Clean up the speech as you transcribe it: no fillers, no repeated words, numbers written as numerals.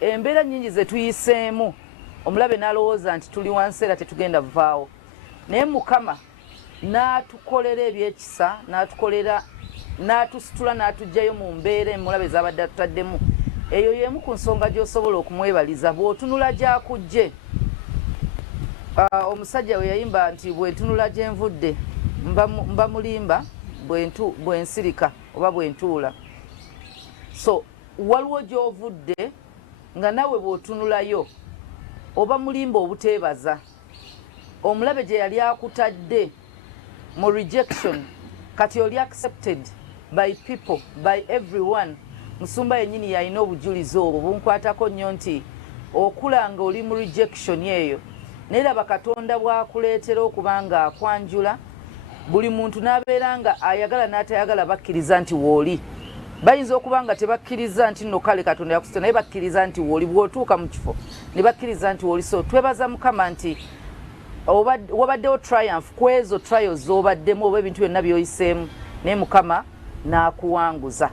embeera nnyingi ze tuyiseemu omulabe nalowoza nti tuli wansi era tetugenda kuvaawo, naye Mukama n'atukolera ebyekisa, n'atukolera, n'atusitula, n'atuggyayo mu mbeera omulabe z'abadde atutaddemu. Eyo y'emu ku nsonga gy'osobola okumwebaliza bw'otunula gy'akujje. Omusajja we yayimba nti bwe ntunula gye nvudde mba mulimba bwe nsirika oba bwe ntuula. So waliwo gy'ovudde nga nawe bw'otunulayo oba mulimba obuteebaza. Omulabe gye yali akutadde mu rejection kati oli accepted by people, by everyone. Musumba yennyini yalina obujulizi obwo bunkwatako nnyo nti okulanga oli mu rejection eyo naye laba Katonda bw'akuleetera okuba nga akwanjula, buli muntu n'abeera nga ayagala n'atayagala bakkiriza nti wooli. Bayinza okuba nga tebakkiriza nti nno kale Katonda yakusita, naye bakkiriza nti wooli. Bw'otuuka mu kifo ne bakkiriza nti wooli. So twebaza Mukama nti wabaddewo triumph ku ezo trials z'obaddemu oba ebintu byonna by'oyiseemu, naye Mukama n'akuwanguza.